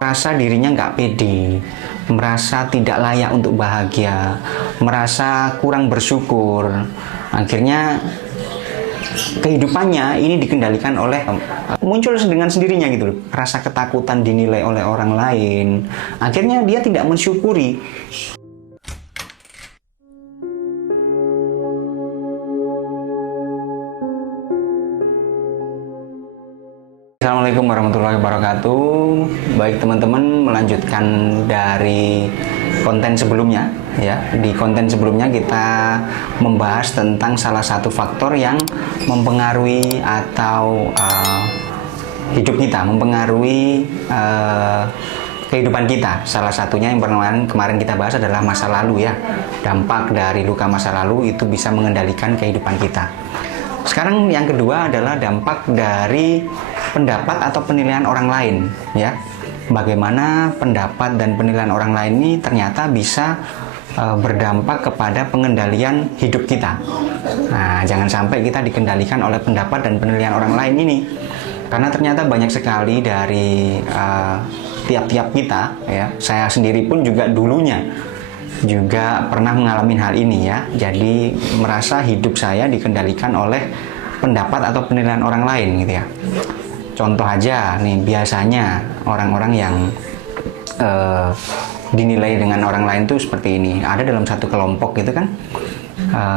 merasa dirinya nggak pede, merasa tidak layak untuk bahagia, merasa kurang bersyukur. Akhirnya kehidupannya ini dikendalikan oleh muncul dengan sendirinya gitu loh. Rasa ketakutan dinilai oleh orang lain. Akhirnya dia tidak mensyukuri. Assalamualaikum warahmatullahi wabarakatuh. Baik teman-teman, melanjutkan dari konten sebelumnya ya. Di konten sebelumnya kita membahas tentang salah satu faktor yang mempengaruhi atau hidup kita, mempengaruhi kehidupan kita. Salah satunya yang kemarin kita bahas adalah masa lalu ya. Dampak dari luka masa lalu itu bisa mengendalikan kehidupan kita. Sekarang yang kedua adalah dampak dari pendapat atau penilaian orang lain ya. Bagaimana pendapat dan penilaian orang lain ini ternyata bisa berdampak kepada pengendalian hidup kita. Nah, jangan sampai kita dikendalikan oleh pendapat dan penilaian orang lain ini. Karena ternyata banyak sekali dari tiap-tiap kita ya. Saya sendiri pun juga dulunya juga pernah mengalami hal ini ya. Jadi merasa hidup saya dikendalikan oleh pendapat atau penilaian orang lain gitu ya. Contoh aja nih, biasanya orang-orang yang dinilai dengan orang lain tuh seperti ini. Ada dalam satu kelompok gitu kan.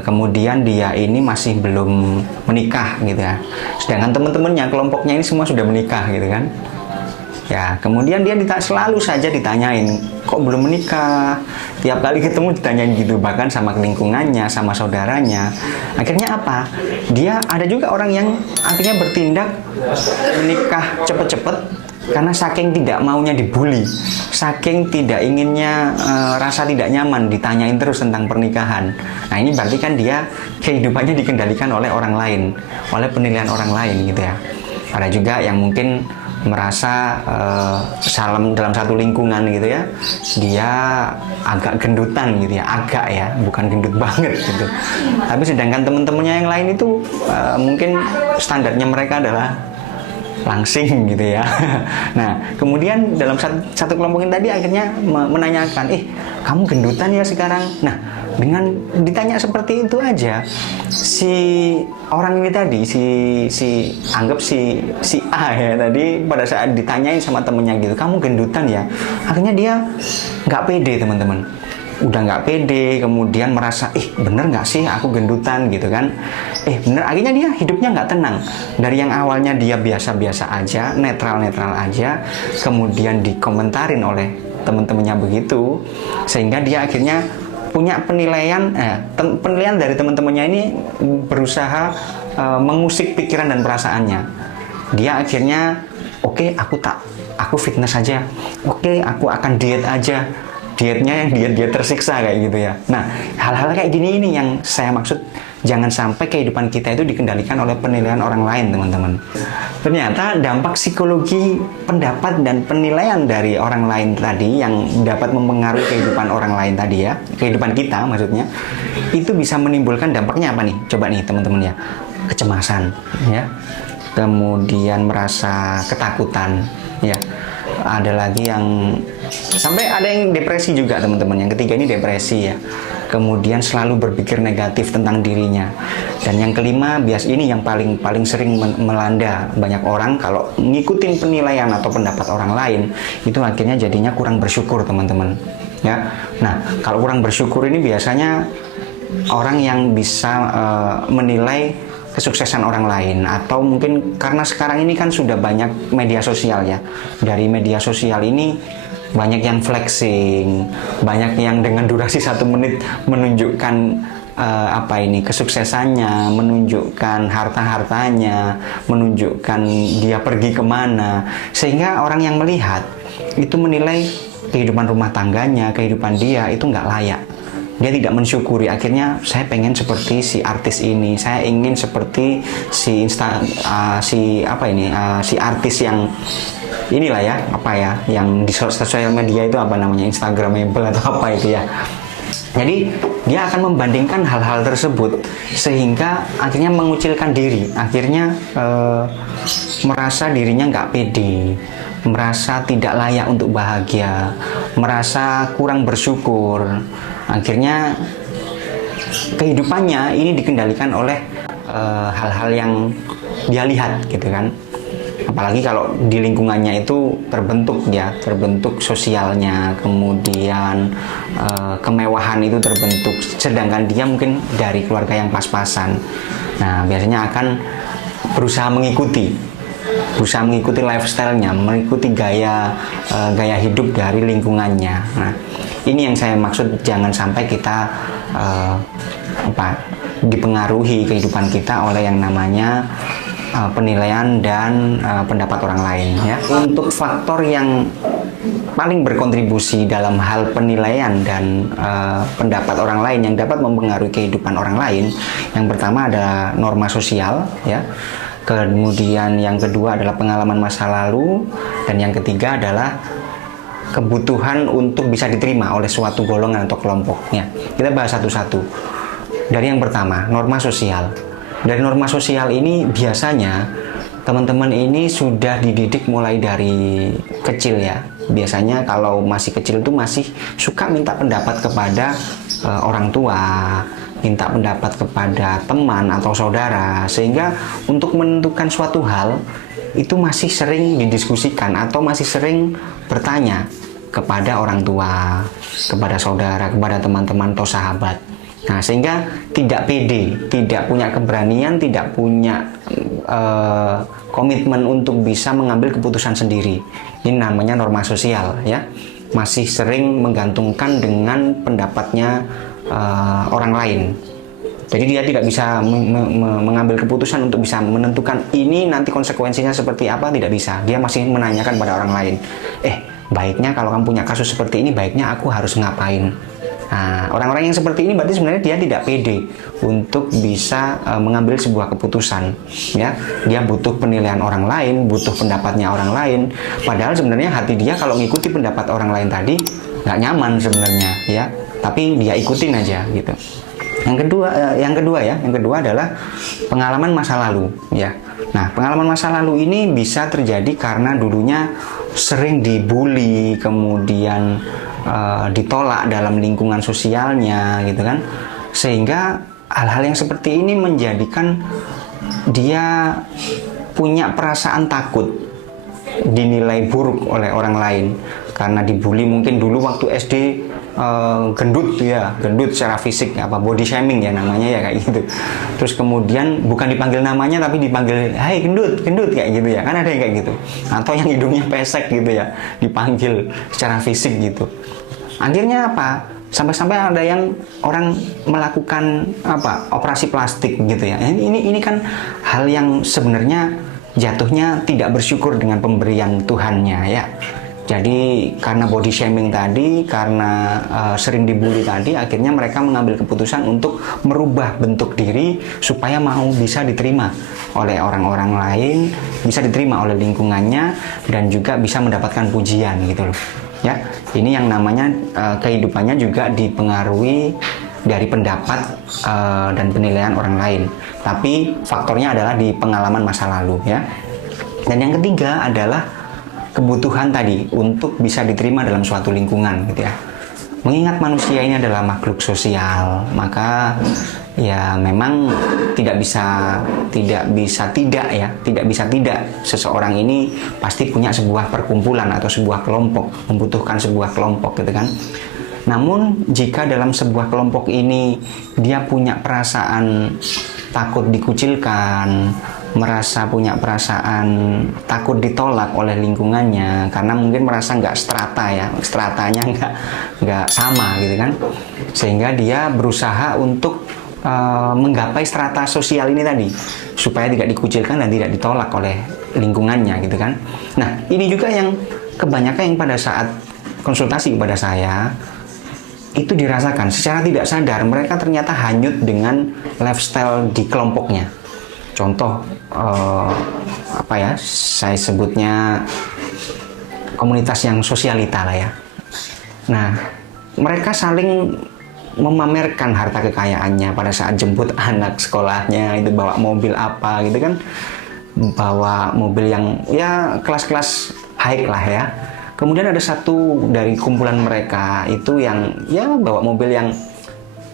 Kemudian dia ini masih belum menikah gitu ya. Sedangkan teman-temannya, kelompoknya ini semua sudah menikah gitu kan. Ya, kemudian dia selalu saja ditanyain, kok belum menikah? Tiap kali ketemu ditanyain gitu, bahkan sama lingkungannya, sama saudaranya. Akhirnya apa? Dia ada juga orang yang akhirnya bertindak menikah cepet-cepet karena saking tidak maunya dibully, saking tidak inginnya rasa tidak nyaman ditanyain terus tentang pernikahan. Nah, ini berarti kan dia kehidupannya dikendalikan oleh orang lain, oleh penilaian orang lain gitu ya. Ada juga yang mungkin merasa salam dalam satu lingkungan gitu ya, dia agak gendutan gitu ya, agak ya, bukan gendut banget gitu. Tapi sedangkan teman-temannya yang lain itu mungkin standarnya mereka adalah langsing gitu ya. Nah, kemudian dalam satu kelompok ini tadi akhirnya menanyakan, kamu gendutan ya sekarang? Nah, dengan ditanya seperti itu aja, si orang ini tadi, anggap si A ya tadi, pada saat ditanyain sama temennya gitu, kamu gendutan ya? Akhirnya dia nggak pede teman-teman. Udah nggak pede, kemudian merasa, bener nggak sih aku gendutan gitu kan? Bener, akhirnya dia hidupnya nggak tenang. Dari yang awalnya dia biasa-biasa aja, netral-netral aja, kemudian dikomentarin oleh teman-temannya begitu, sehingga dia akhirnya punya penilaian dari teman-temannya ini berusaha mengusik pikiran dan perasaannya. Dia akhirnya, aku fitness aja, aku akan diet aja. Dietnya yang diet tersiksa kayak gitu ya. Nah, hal-hal kayak gini ini yang saya maksud, jangan sampai kehidupan kita itu dikendalikan oleh penilaian orang lain, teman-teman. Ternyata dampak psikologi pendapat dan penilaian dari orang lain tadi yang dapat mempengaruhi kehidupan orang lain tadi ya, kehidupan kita maksudnya, itu bisa menimbulkan dampaknya apa nih? Coba nih teman-teman ya, kecemasan ya, kemudian merasa ketakutan ya. Ada lagi yang sampai ada yang depresi juga teman-teman. Yang ketiga ini depresi ya. Kemudian selalu berpikir negatif tentang dirinya. Dan yang kelima, ini yang paling sering melanda banyak orang, kalau ngikutin penilaian atau pendapat orang lain, itu akhirnya jadinya kurang bersyukur teman-teman. Ya. Nah, kalau kurang bersyukur ini biasanya orang yang bisa menilai kesuksesan orang lain, atau mungkin karena sekarang ini kan sudah banyak media sosial ya. Dari media sosial ini banyak yang flexing, banyak yang dengan durasi 1 menit menunjukkan kesuksesannya, menunjukkan harta-hartanya, menunjukkan dia pergi kemana, sehingga orang yang melihat itu menilai kehidupan rumah tangganya, kehidupan dia itu nggak layak. Dia tidak mensyukuri. Akhirnya saya pengen seperti si artis ini, saya ingin seperti si artis yang inilah ya, yang di sosial media itu Instagramable atau apa itu ya. Jadi dia akan membandingkan hal-hal tersebut sehingga akhirnya mengucilkan diri, akhirnya merasa dirinya nggak pede, merasa tidak layak untuk bahagia, merasa kurang bersyukur. Akhirnya kehidupannya ini dikendalikan oleh hal-hal yang dia lihat gitu kan. Apalagi kalau di lingkungannya itu terbentuk sosialnya, kemudian kemewahan itu terbentuk, sedangkan dia mungkin dari keluarga yang pas-pasan. Nah, biasanya akan berusaha mengikuti lifestyle-nya, mengikuti gaya hidup dari lingkungannya. Nah, ini yang saya maksud, jangan sampai kita dipengaruhi kehidupan kita oleh yang namanya penilaian dan pendapat orang lain ya. Untuk faktor yang paling berkontribusi dalam hal penilaian dan pendapat orang lain yang dapat mempengaruhi kehidupan orang lain, yang pertama adalah norma sosial ya. Kemudian yang kedua adalah pengalaman masa lalu, dan yang ketiga adalah kebutuhan untuk bisa diterima oleh suatu golongan atau kelompoknya. Kita bahas satu-satu. Dari yang pertama, norma sosial. Dari norma sosial ini biasanya teman-teman ini sudah dididik mulai dari kecil ya. Biasanya kalau masih kecil itu masih suka minta pendapat kepada orang tua, minta pendapat kepada teman atau saudara, sehingga untuk menentukan suatu hal itu masih sering didiskusikan atau masih sering bertanya kepada orang tua, kepada saudara, kepada teman-teman atau sahabat. Nah, sehingga tidak pede, tidak punya keberanian, tidak punya komitmen untuk bisa mengambil keputusan sendiri. Ini namanya norma sosial ya. Masih sering menggantungkan dengan pendapatnya orang lain. Jadi dia tidak bisa mengambil keputusan untuk bisa menentukan ini nanti konsekuensinya seperti apa, tidak bisa. Dia masih menanyakan pada orang lain. Baiknya kalau kamu punya kasus seperti ini, baiknya aku harus ngapain? Nah, orang-orang yang seperti ini berarti sebenarnya dia tidak pede untuk bisa mengambil sebuah keputusan ya. Dia butuh penilaian orang lain, butuh pendapatnya orang lain, padahal sebenarnya hati dia kalau ngikuti pendapat orang lain tadi nggak nyaman sebenarnya ya, tapi dia ikutin aja gitu. Yang kedua adalah pengalaman masa lalu ya. Nah, pengalaman masa lalu ini bisa terjadi karena dulunya sering dibully, kemudian ditolak dalam lingkungan sosialnya gitu kan, sehingga hal-hal yang seperti ini menjadikan dia punya perasaan takut dinilai buruk oleh orang lain karena dibully. Mungkin dulu waktu SD gendut secara fisik, body shaming ya namanya ya, kayak gitu. Terus kemudian bukan dipanggil namanya tapi dipanggil hai gendut kayak gitu ya, kan ada yang kayak gitu. Atau yang hidungnya pesek gitu ya, dipanggil secara fisik gitu. Akhirnya sampai-sampai ada yang orang melakukan operasi plastik gitu ya. Ini kan hal yang sebenarnya jatuhnya tidak bersyukur dengan pemberian Tuhannya ya. Jadi karena body shaming tadi, karena sering dibully tadi, akhirnya mereka mengambil keputusan untuk merubah bentuk diri supaya mau bisa diterima oleh orang-orang lain, bisa diterima oleh lingkungannya, dan juga bisa mendapatkan pujian gitu loh. Ya, ini yang namanya kehidupannya juga dipengaruhi dari pendapat dan penilaian orang lain. Tapi faktornya adalah di pengalaman masa lalu ya. Dan yang ketiga adalah kebutuhan tadi untuk bisa diterima dalam suatu lingkungan gitu ya. Mengingat manusia ini adalah makhluk sosial, maka ya memang tidak bisa tidak seseorang ini pasti punya sebuah perkumpulan atau sebuah kelompok, membutuhkan sebuah kelompok gitu kan. Namun jika dalam sebuah kelompok ini dia punya perasaan takut dikucilkan, merasa punya perasaan takut ditolak oleh lingkungannya karena mungkin merasa nggak stratanya nggak sama gitu kan, sehingga dia berusaha untuk menggapai strata sosial ini tadi supaya tidak dikucilkan dan tidak ditolak oleh lingkungannya gitu kan. Nah, ini juga yang kebanyakan yang pada saat konsultasi kepada saya itu dirasakan secara tidak sadar, mereka ternyata hanyut dengan lifestyle di kelompoknya. Contoh saya sebutnya komunitas yang sosialita lah ya. Nah, mereka saling memamerkan harta kekayaannya pada saat jemput anak sekolahnya, itu bawa mobil apa gitu kan, bawa mobil yang ya kelas-kelas high lah ya. Kemudian ada satu dari kumpulan mereka itu yang ya bawa mobil yang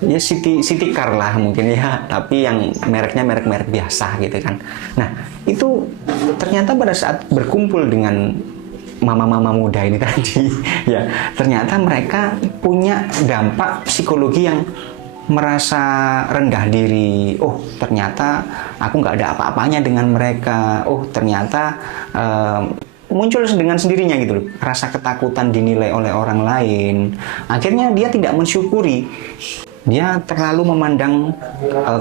ya city car lah mungkin ya, tapi yang mereknya merek biasa gitu kan. Nah itu ternyata pada saat berkumpul dengan mama-mama muda ini tadi ya, ternyata mereka punya dampak psikologi yang merasa rendah diri. Oh ternyata aku nggak ada apa-apanya dengan mereka. Oh ternyata muncul dengan sendirinya gitu loh, rasa ketakutan dinilai oleh orang lain. Akhirnya dia tidak mensyukuri, dia terlalu memandang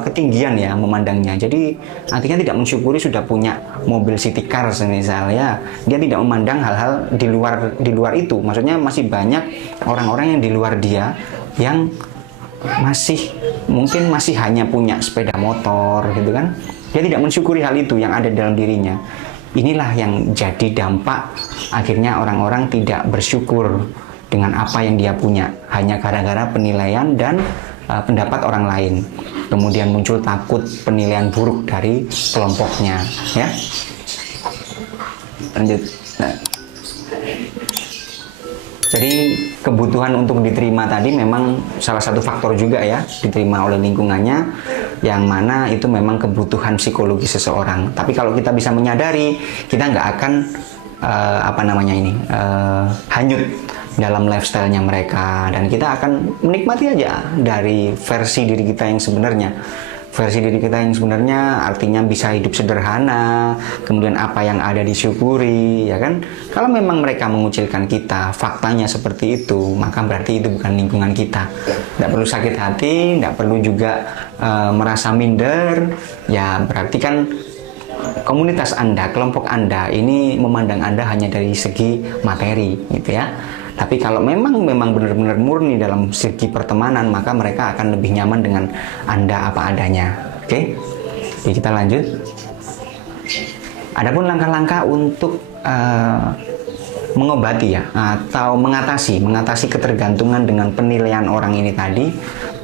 ketinggian ya, memandangnya. Jadi artinya tidak mensyukuri sudah punya mobil city car misalnya. Dia tidak memandang hal-hal di luar itu. Maksudnya masih banyak orang-orang yang di luar dia yang mungkin masih hanya punya sepeda motor gitu kan. Dia tidak mensyukuri hal itu yang ada dalam dirinya. Inilah yang jadi dampak akhirnya orang-orang tidak bersyukur dengan apa yang dia punya, hanya gara-gara penilaian dan pendapat orang lain. Kemudian muncul takut penilaian buruk dari kelompoknya ya. Lanjut. Nah. Jadi kebutuhan untuk diterima tadi memang salah satu faktor juga ya, diterima oleh lingkungannya, yang mana itu memang kebutuhan psikologi seseorang. Tapi kalau kita bisa menyadari, kita nggak akan hanyut dalam lifestyle-nya mereka, dan kita akan menikmati aja dari versi diri kita yang sebenarnya. Versi diri kita yang sebenarnya artinya bisa hidup sederhana, kemudian apa yang ada disyukuri, ya kan? Kalau memang mereka mengucilkan kita, faktanya seperti itu, maka berarti itu bukan lingkungan kita. Tidak perlu sakit hati, tidak perlu juga merasa minder, ya berarti kan komunitas Anda, kelompok Anda ini memandang Anda hanya dari segi materi, gitu ya. Tapi kalau memang benar-benar murni dalam segi pertemanan, maka mereka akan lebih nyaman dengan Anda apa adanya. Oke? Jadi kita lanjut. Adapun langkah-langkah untuk mengobati ya, atau mengatasi ketergantungan dengan penilaian orang ini tadi,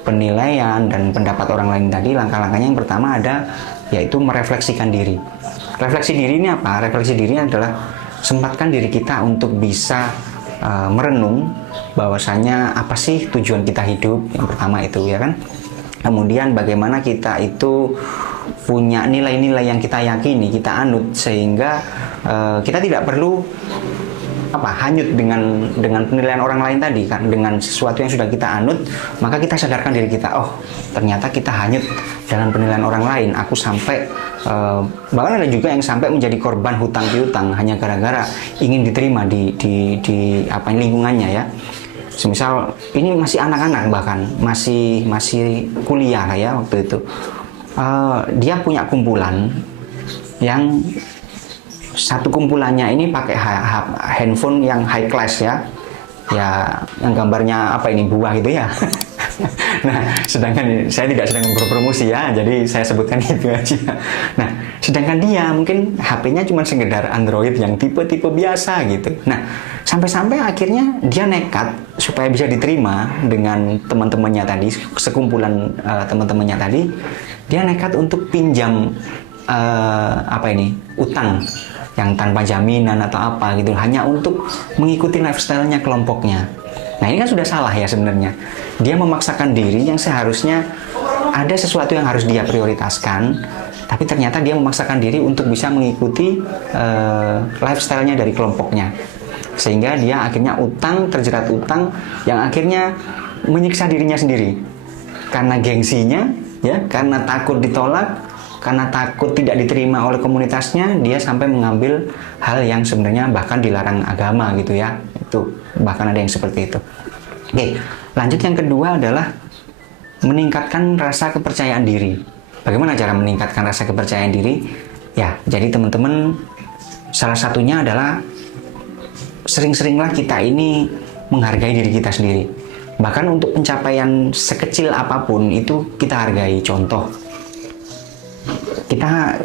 penilaian dan pendapat orang lain tadi, langkah-langkahnya yang pertama ada yaitu merefleksikan diri. Refleksi diri ini apa? Refleksi diri adalah sempatkan diri kita untuk bisa merenung bahwasanya apa sih tujuan kita hidup, yang pertama itu ya kan. Kemudian bagaimana kita itu punya nilai-nilai yang kita yakini, kita anut, sehingga kita tidak perlu hanyut dengan penilaian orang lain tadi kan. Dengan sesuatu yang sudah kita anut, maka kita sadarkan diri kita, oh ternyata kita hanyut dalam penilaian orang lain. Aku sampai bahkan ada juga yang sampai menjadi korban hutang piutang hanya gara-gara ingin diterima di lingkungannya ya. Semisal ini masih anak-anak, bahkan masih kuliah ya waktu itu, dia punya kumpulan yang satu kumpulannya ini pakai handphone yang high class ya, yang gambarnya buah itu ya. Nah, sedangkan saya tidak sedang berpromosi ya, jadi saya sebutkan itu aja. Nah, sedangkan dia mungkin HP-nya cuma sekedar Android yang tipe-tipe biasa gitu. Nah, sampai-sampai akhirnya dia nekat supaya bisa diterima dengan teman-temannya tadi, sekumpulan teman-temannya tadi, dia nekat untuk pinjam utang yang tanpa jaminan atau apa gitu, hanya untuk mengikuti lifestyle-nya kelompoknya. Nah ini kan sudah salah ya sebenarnya. Dia memaksakan diri yang seharusnya ada sesuatu yang harus dia prioritaskan, tapi ternyata dia memaksakan diri untuk bisa mengikuti lifestyle-nya dari kelompoknya, sehingga dia akhirnya terjerat utang yang akhirnya menyiksa dirinya sendiri karena gengsinya ya, karena takut ditolak, karena takut tidak diterima oleh komunitasnya, dia sampai mengambil hal yang sebenarnya bahkan dilarang agama gitu ya. Itu bahkan ada yang seperti itu. Oke, lanjut yang kedua adalah meningkatkan rasa kepercayaan diri. Bagaimana cara meningkatkan rasa kepercayaan diri? Ya, jadi teman-teman, salah satunya adalah sering-seringlah kita ini menghargai diri kita sendiri. Bahkan untuk pencapaian sekecil apapun itu kita hargai. Contoh, kita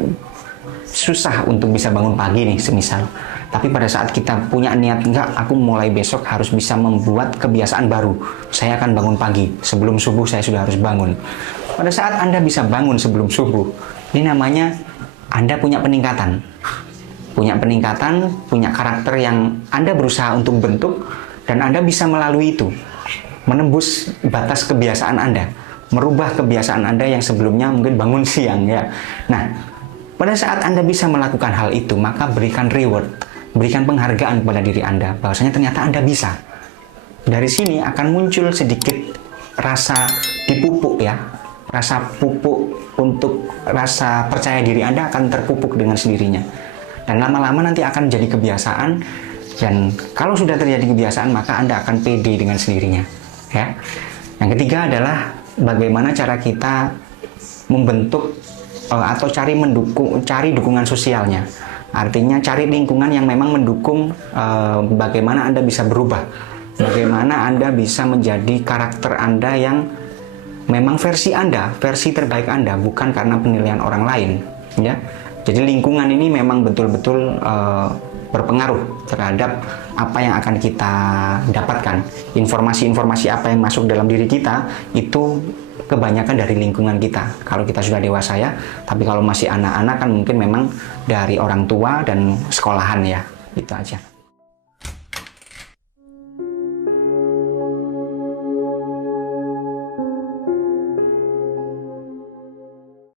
susah untuk bisa bangun pagi nih semisal, tapi pada saat kita punya niat, aku mulai besok harus bisa membuat kebiasaan baru, saya akan bangun pagi, sebelum subuh saya sudah harus bangun. Pada saat Anda bisa bangun sebelum subuh, ini namanya Anda punya peningkatan. punya peningkatan, punya karakter yang Anda berusaha untuk bentuk, dan Anda bisa melalui itu, menembus batas kebiasaan Anda, merubah kebiasaan Anda yang sebelumnya mungkin bangun siang ya. Nah, pada saat Anda bisa melakukan hal itu, maka berikan reward, berikan penghargaan kepada diri Anda, bahwasanya ternyata Anda bisa. Dari sini akan muncul sedikit rasa dipupuk ya, rasa pupuk untuk rasa percaya diri Anda akan terpupuk dengan sendirinya. Dan lama-lama nanti akan jadi kebiasaan, dan kalau sudah terjadi kebiasaan maka Anda akan pede dengan sendirinya ya. Yang ketiga adalah bagaimana cara kita membentuk atau cari dukungan sosialnya. Artinya cari lingkungan yang memang mendukung bagaimana Anda bisa berubah, bagaimana Anda bisa menjadi karakter Anda yang memang versi Anda, versi terbaik Anda, bukan karena penilaian orang lain ya. Jadi lingkungan ini memang betul-betul berpengaruh terhadap apa yang akan kita dapatkan. Informasi-informasi apa yang masuk dalam diri kita itu kebanyakan dari lingkungan kita. Kalau kita sudah dewasa ya, tapi kalau masih anak-anak kan mungkin memang dari orang tua dan sekolahan ya. Itu aja.